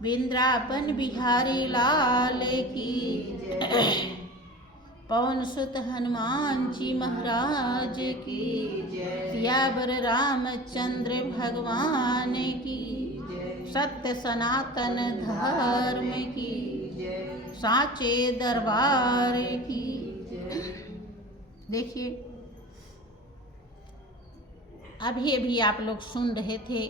वृंदावन बिहारी लाल की जय। पवन सुत हनुमान जी महाराज की जय। सियावर रामचंद्र भगवान की जय। सत्य सनातन धर्म की जय। साचे दरबार की जय। देखिए, अभी अभी आप लोग सुन रहे थे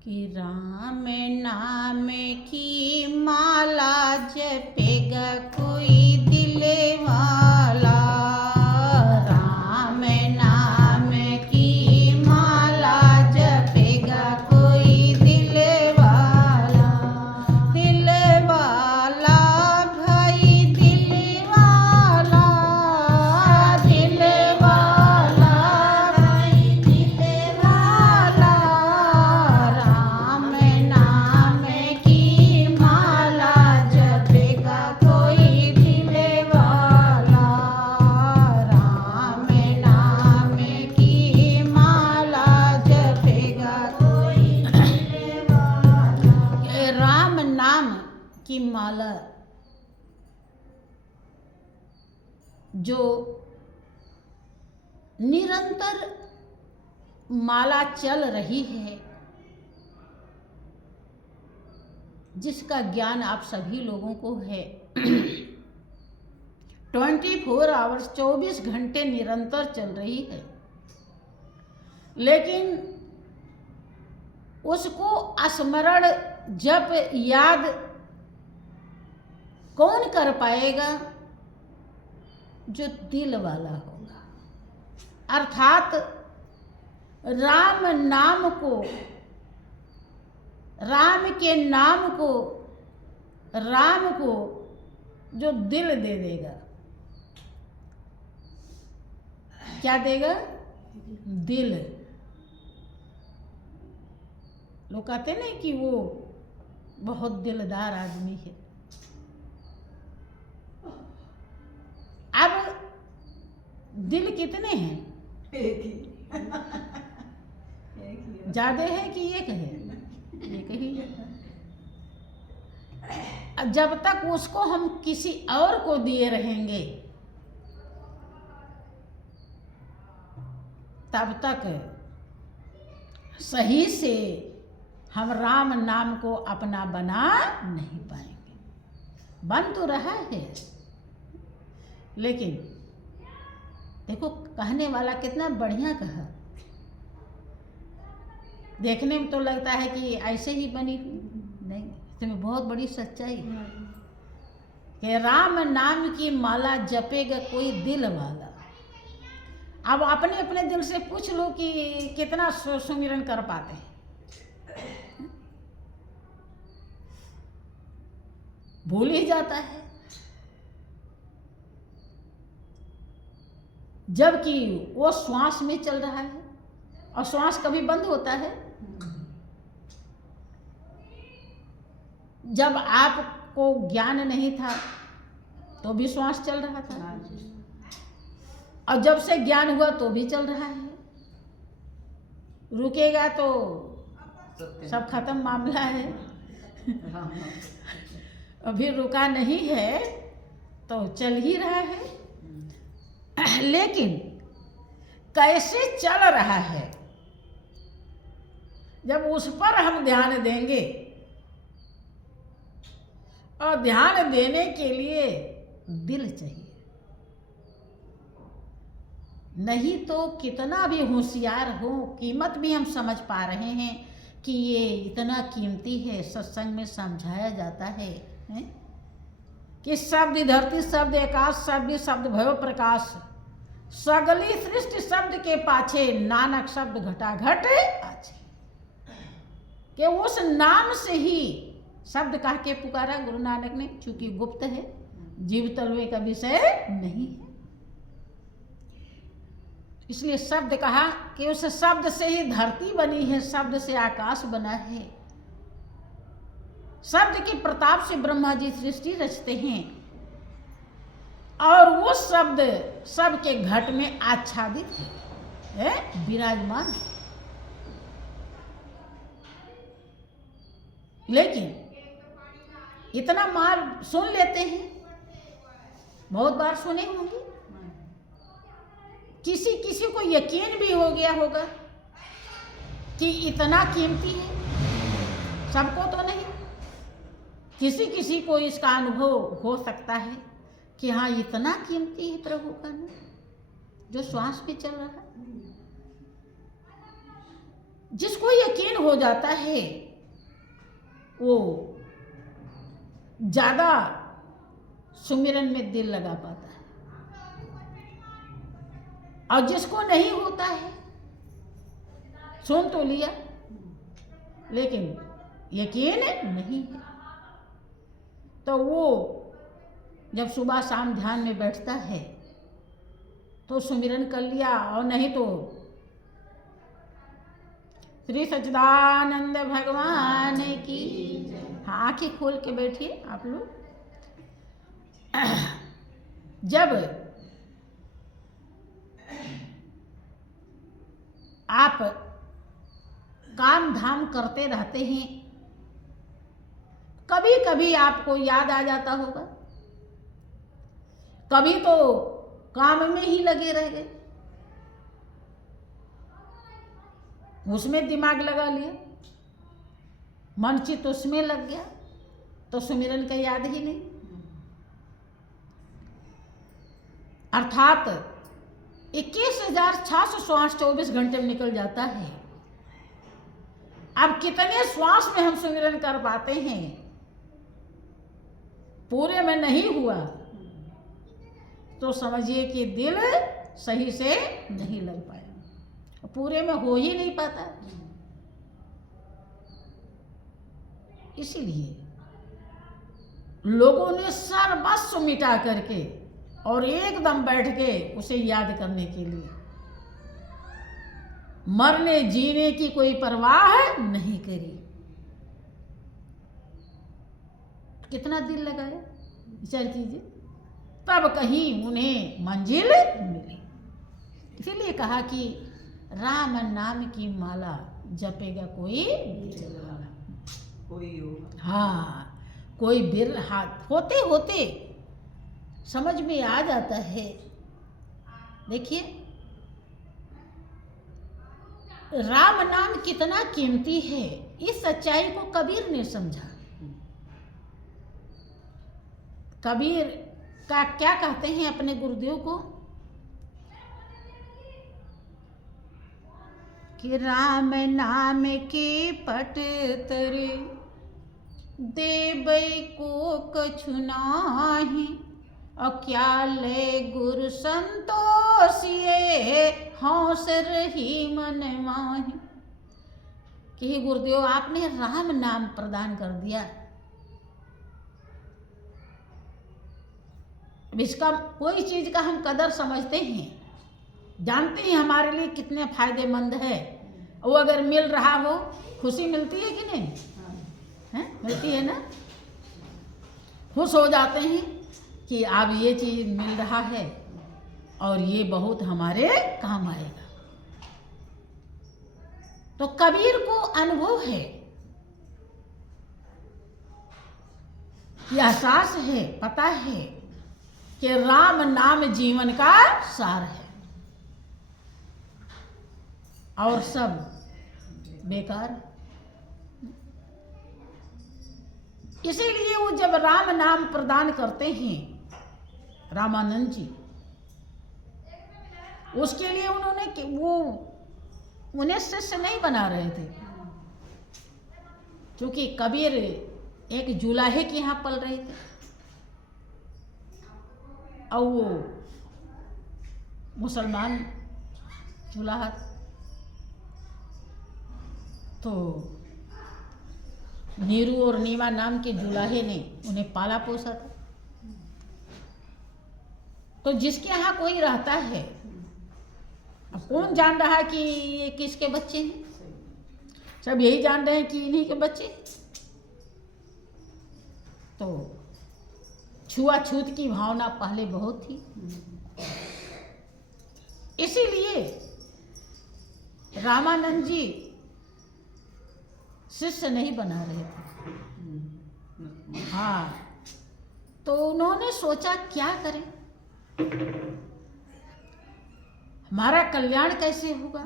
कि राम नाम की माला जपेगा कोई दिल वाला। राम नाम की माला जपेगा कोई दिल वाला। दिल वाला भाई दिल वाला। दिल वाला भाई दिल वाला। राम नाम की माला जपेगा कोई दिल वाला। राम नाम की माला जपेगा कोई दिल वाला। ये राम नाम की माला जो निरंतर माला चल रही है, जिसका ज्ञान आप सभी लोगों को है, 24 आवर्स 24 घंटे निरंतर चल रही है, लेकिन उसको स्मरण जप याद कौन कर पाएगा? जो दिल वाला होगा। अर्थात राम नाम को, राम के नाम को, राम को जो दिल दे देगा। क्या देगा? दिल। लोग कहते नहीं कि वो बहुत दिलदार आदमी है। अब दिल कितने हैं? एक ही। ज्यादा है कि एक है? एक ही है। जब तक उसको हम किसी और को दिए रहेंगे, तब तक सही से हम राम नाम को अपना बना नहीं पाएंगे। बन तो रहा है, लेकिन देखो कहने वाला कितना बढ़िया कहा। देखने में तो लगता है कि ऐसे ही बनी हुई, नहीं, इसमें बहुत बड़ी सच्चाई है कि राम नाम की माला जपेगा कोई दिल वाला। अब अपने अपने दिल से पूछ लो कि कितना सुमिरन कर पाते हैं। भूल ही जाता है, जबकि वो श्वास में चल रहा है, और श्वास कभी बंद होता है? जब आपको ज्ञान नहीं था तो भी श्वास चल रहा था, और जब से ज्ञान हुआ तो भी चल रहा है। रुकेगा तो सब खत्म मामला है। अभी रुका नहीं है तो चल ही रहा है। लेकिन कैसे चल रहा है, जब उस पर हम ध्यान देंगे, और ध्यान देने के लिए दिल चाहिए। नहीं तो कितना भी होशियार हो, कीमत भी हम समझ पा रहे हैं कि ये इतना कीमती है। सत्संग में समझाया जाता है, कि शब्द धरती, शब्द आकाश, शब्द शब्द भयो प्रकाश, सगली सृष्टि शब्द के पाछे, नानक शब्द घटाघट आछे। कि उस नाम से ही शब्द कह के पुकारा गुरु नानक ने, चूंकि गुप्त है, जीव तलवे का विषय नहीं है, इसलिए शब्द कहा कि उस शब्द से ही धरती बनी है, शब्द से आकाश बना है। शब्द के प्रताप से ब्रह्मा जी सृष्टि रचते हैं, और वो शब्द सबके घट में आच्छादित है, विराजमान। लेकिन इतना मार सुन लेते हैं, बहुत बार सुने होंगे, किसी किसी को यकीन भी हो गया होगा कि इतना कीमती है, सबको तो नहीं, किसी किसी को इसका अनुभव हो सकता है कि हाँ इतना कीमती है प्रभु का नाम, जो श्वास पे चल रहा है। जिसको यकीन हो जाता है वो ज्यादा सुमिरन में दिल लगा पाता है, और जिसको नहीं होता है, सुन तो लिया लेकिन यकीन नहीं है, तो वो जब सुबह शाम ध्यान में बैठता है तो सुमिरन कर लिया, और नहीं तो श्री सच्चिदानंद भगवान की। हाँ, आंखें खोल के बैठिए आप लोग। जब आप काम धाम करते रहते हैं, कभी कभी आपको याद आ जाता होगा, कभी तो काम में ही लगे रह गए, उसमें दिमाग लगा लिया, मन चित उसमें लग गया, तो सुमिरन का याद ही नहीं। अर्थात 21,600 श्वास 24 घंटे में निकल जाता है। अब कितने श्वास में हम सुमिरन कर पाते हैं, पूरे में नहीं हुआ तो समझिए कि दिल सही से नहीं लग पाया, पूरे में हो ही नहीं पाता। इसीलिए लोगों ने सर्वस्व मिटा करके और एकदम बैठ के उसे याद करने के लिए मरने जीने की कोई परवाह नहीं करी। कितना दिल लगाया, विचार कीजिए, तब कहीं उन्हें मंजिल मिली। इसीलिए कहा कि राम नाम की माला जपेगा कोई होगा। हाँ, कोई बिर हाथ होते होते समझ में आ जाता है। देखिए, राम नाम कितना कीमती है, इस सच्चाई को कबीर ने समझा। कबीर का क्या कहते हैं अपने गुरुदेव को कि राम नाम के पट तरे देबै को कछु नाही, और क्या ले गुरु संतोषिए हौस रही मन माही। कि हे गुरुदेव, आपने राम नाम प्रदान कर दिया, इसका कोई चीज का हम कदर समझते हैं, जानते हैं हमारे लिए कितने फायदेमंद है। वो अगर मिल रहा हो, खुशी मिलती है कि नहीं है? मिलती है ना, खुश हो जाते हैं कि अब ये चीज मिल रहा है और ये बहुत हमारे काम आएगा। तो कबीर को अनुभव है, एहसास है, पता है कि राम नाम जीवन का सार है और सब बेकार। इसीलिए वो जब राम नाम प्रदान करते हैं रामानंद जी, उसके लिए उन्हें शिष्य नहीं बना रहे थे, क्योंकि कबीर एक जुलाहे के यहाँ पल रहे थे और वो मुसलमान जुलाहा, तो नीरू और नीवा नाम के जुलाहे ने उन्हें पाला पोसा था। तो जिसके यहाँ कोई रहता है, अब कौन जान रहा है कि ये किसके बच्चे हैं? सब यही जान रहे हैं कि इन्हीं के बच्चे। तो छुआछूत की भावना पहले बहुत थी, इसीलिए रामानंद जी शिष्य नहीं बना रहे थे। हाँ, तो उन्होंने सोचा क्या करें, हमारा कल्याण कैसे होगा।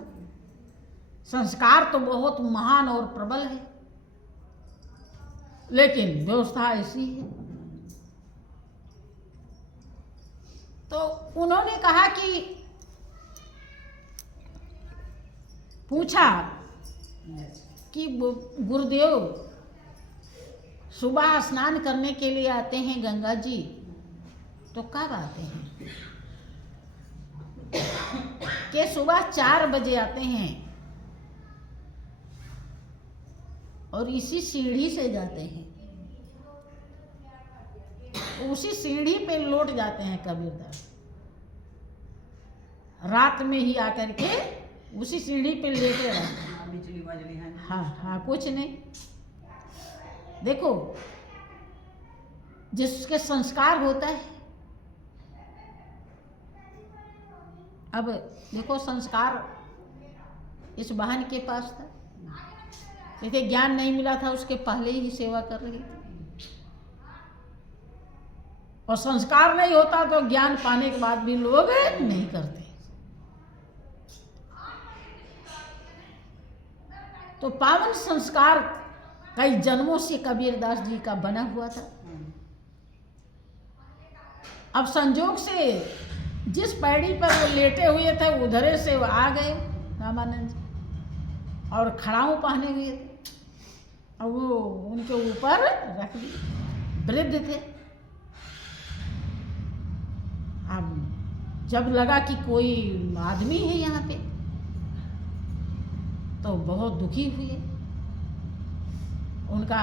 संस्कार तो बहुत महान और प्रबल है, लेकिन व्यवस्था ऐसी है। तो उन्होंने कहा कि पूछा कि गुरुदेव सुबह स्नान करने के लिए आते हैं गंगा जी, तो कब आते हैं? कि सुबह 4 बजे आते हैं और इसी सीढ़ी से जाते हैं, उसी सीढ़ी पे लौट जाते हैं कबीरदास। रात में ही आकर के उसी सीढ़ी पे लेटे रहते हैं। हाँ हाँ, कुछ नहीं। देखो, जिसके संस्कार होता है, अब देखो संस्कार इस बहन के पास था, देखिए ज्ञान नहीं मिला था, उसके पहले ही सेवा कर रही थी। और संस्कार नहीं होता तो ज्ञान पाने के बाद भी लोग नहीं करते। तो पावन संस्कार कई जन्मों से कबीरदास जी का बना हुआ था। अब संजोग से जिस पैड़ी पर वो लेटे हुए थे उधरे से वो आ गए रामानंद जी, और खड़ाऊ पहने हुए थे, और वो उनके ऊपर रख दिए। वृद्ध थे। अब जब लगा कि कोई आदमी है यहाँ पे, तो बहुत दुखी हुए। उनका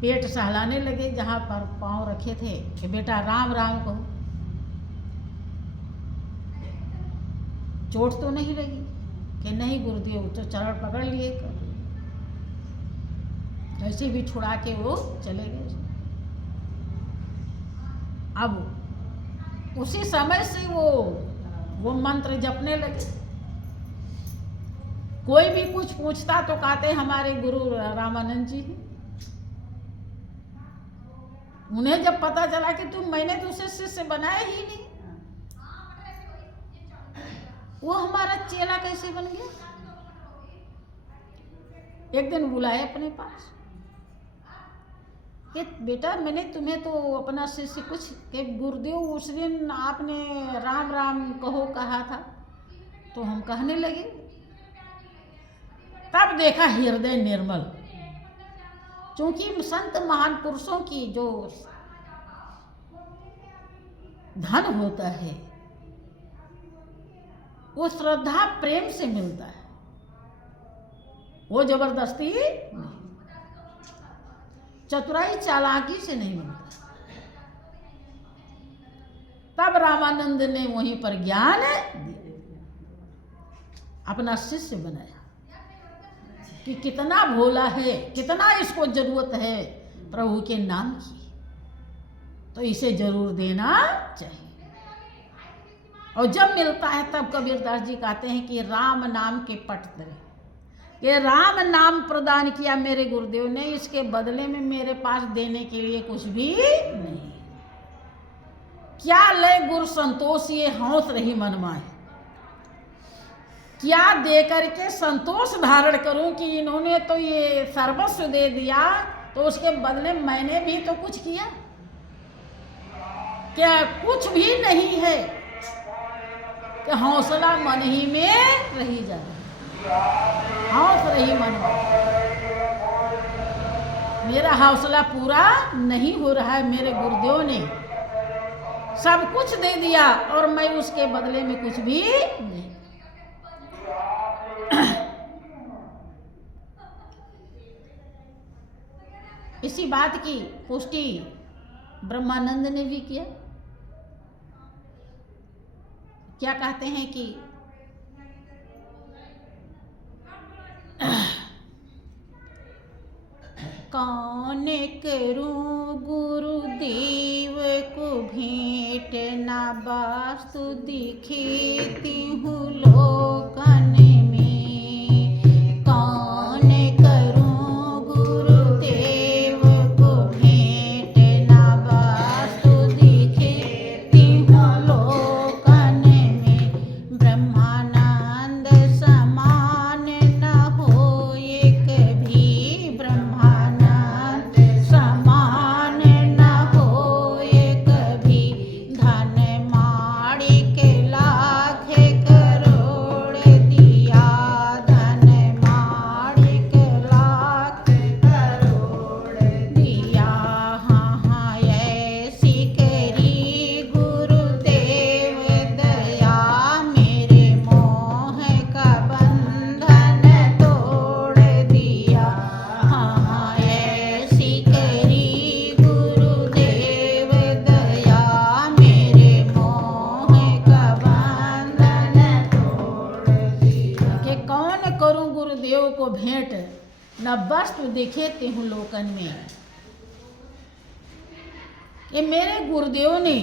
पेट सहलाने लगे जहाँ पर पांव रखे थे कि बेटा राम राम कहो, चोट तो नहीं लगी? कि नहीं गुरुदेव, तो चरण पकड़ लिए, ऐसे भी छुड़ा के वो चले गए। अब उसी समय से वो मंत्र जपने लगे। कोई भी कुछ पूछता तो कहते हमारे गुरु रामानंद जी हैं। उन्हें जब पता चला कि मैंने तो उसे शिष्य बनाया ही नहीं, वो हमारा चेला कैसे बन गया। एक दिन बुलाए अपने पास कि बेटा मैंने तुम्हें तो अपना शिष्य कुछ कि गुरुदेव उस दिन आपने राम राम कहो कहा था, तो हम कहने लगे। तब देखा हृदय निर्मल, क्योंकि संत महान पुरुषों की जो धन होता है वो श्रद्धा प्रेम से मिलता है, वो जबरदस्ती नहीं, चतुराई चालाकी से नहीं मिलता। तब रामानंद ने वहीं पर ज्ञान अपना शिष्य बनाया कि कितना भोला है, कितना इसको जरूरत है प्रभु के नाम की, तो इसे जरूर देना चाहिए। और जब मिलता है तब कबीरदास जी कहते हैं कि राम नाम के पट तरे, ये राम नाम प्रदान किया मेरे गुरुदेव ने, इसके बदले में मेरे पास देने के लिए कुछ भी नहीं। क्या ले गुरु संतोष ये हौस रही मन माए, क्या दे करके संतोष धारण करूं कि इन्होंने तो ये सर्वस्व दे दिया, तो उसके बदले मैंने भी तो कुछ किया। क्या कुछ भी नहीं है कि हौसला मन ही में रही जाए, हौस रही मन में। मेरा हौसला पूरा नहीं हो रहा है, मेरे गुरुदेव ने सब कुछ दे दिया और मैं उसके बदले में कुछ भी नहीं। इसी बात की पुष्टि ब्रह्मानंद ने भी किया। क्या कहते हैं कि कौन करूं गुरुदेव को भेंट, ना वास्तु दिखेती हूँ लोकन में। कौन गुरुदेव को भेंट न वस्तु दिखे तिहु लोकन में। ये मेरे गुरुदेव ने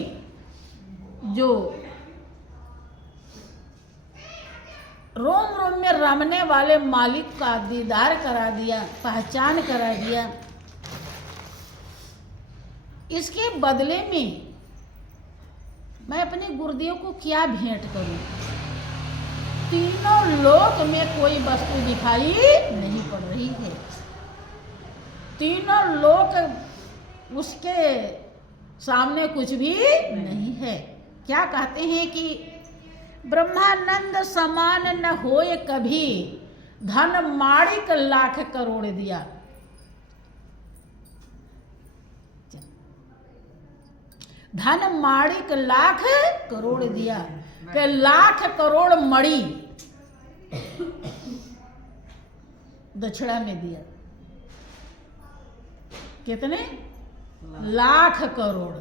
जो रोम रोम में रमने वाले मालिक का दीदार करा दिया, पहचान करा दिया, इसके बदले में मैं अपने गुरुदेव को क्या भेंट करूं? तीनों लोक में कोई वस्तु दिखाई नहीं पड़ रही है। तीनों लोक उसके सामने कुछ भी नहीं है। क्या कहते हैं कि ब्रह्मानंद समान न होए कभी, धन माणिक लाख करोड़ दिया। धन माणिक लाख करोड़ दिया, के लाख करोड़ मणि दक्षिणा में दिया। कितने? लाख करोड़।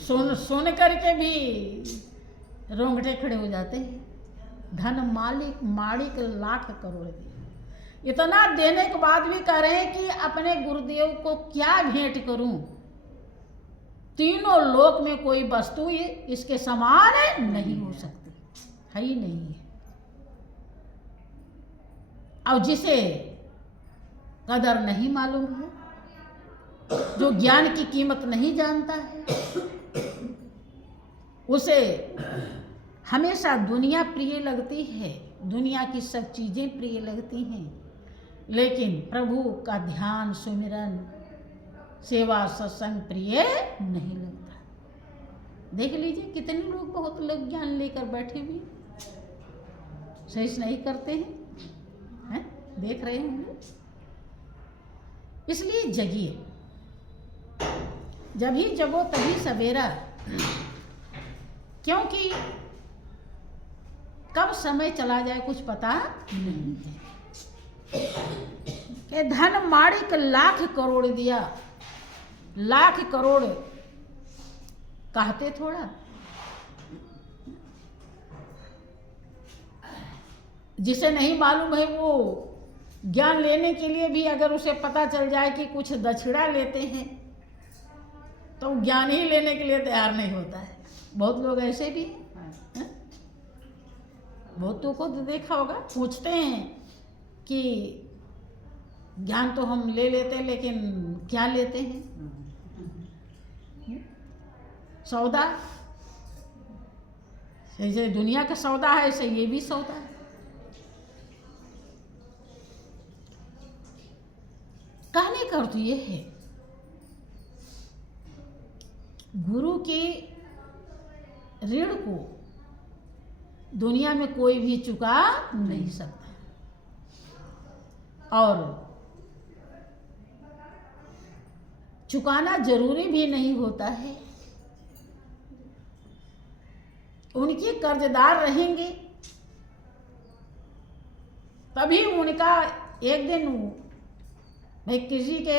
सुन करके भी रोंगटे खड़े हो जाते हैं। धन माणिक लाख करोड़ दिया। इतना देने के बाद भी कह रहे हैं कि अपने गुरुदेव को क्या भेंट करूं? तीनों लोक में कोई वस्तु इसके समान नहीं हो सकती, है ही नहीं है। और जिसे कदर नहीं मालूम है, जो ज्ञान की कीमत नहीं जानता है, उसे हमेशा दुनिया प्रिय लगती है, दुनिया की सब चीजें प्रिय लगती हैं, लेकिन प्रभु का ध्यान, सुमिरन, सेवा, सत्संग प्रिय नहीं लगता। देख लीजिए कितने लोग, बहुत लोग ज्ञान लेकर बैठे हुए सही से नहीं करते हैं, देख रहे होंगे। इसलिए जगिए, जब ही जगो तभी सवेरा, क्योंकि कब समय चला जाए कुछ पता नहीं है। कि धन माणिक लाख करोड़ दिया। लाख करोड़ कहते थोड़ा, जिसे नहीं मालूम है वो ज्ञान लेने के लिए भी अगर उसे पता चल जाए कि कुछ दक्षिणा लेते हैं तो ज्ञान ही लेने के लिए तैयार नहीं होता है। बहुत लोग ऐसे भी हैं, बहुतों को तो देखा होगा, पूछते हैं कि ज्ञान तो हम ले लेते हैं लेकिन क्या लेते हैं? सौदा, जैसे दुनिया का सौदा है ऐसे ये भी सौदा है। कहने का अर्थ ये है, गुरु के ऋण को दुनिया में कोई भी चुका नहीं सकता, और चुकाना जरूरी भी नहीं होता है। उनके कर्जदार रहेंगे तभी उनका एक दिन, भाई किसी के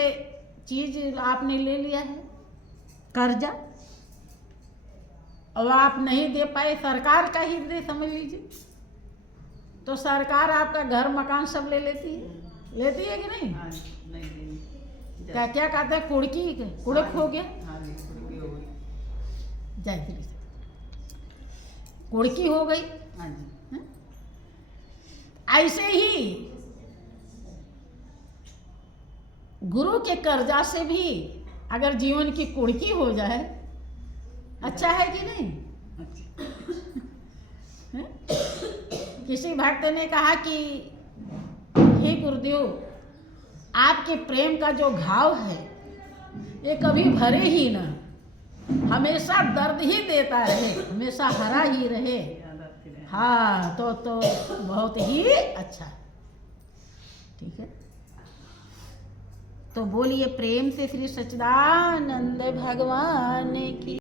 चीज आपने ले लिया है कर्जा और आप नहीं दे पाए, सरकार का ही दे समझ लीजिए, तो सरकार आपका घर मकान सब ले लेती है कि नहीं? क्या क्या कहते हैं, कुड़क हो गया, जाए कुड़की हो गई। ऐसे ही गुरु के कर्जा से भी अगर जीवन की कुड़की हो जाए, अच्छा है कि नहीं? किसी भक्त ने कहा कि हे गुरुदेव, आपके प्रेम का जो घाव है ये कभी भरे ही ना, हमेशा दर्द ही देता रहे, हमेशा हरा ही रहे। हाँ, तो बहुत ही अच्छा, ठीक है। तो बोलिए प्रेम से श्री सच्चिदानंद भगवान की।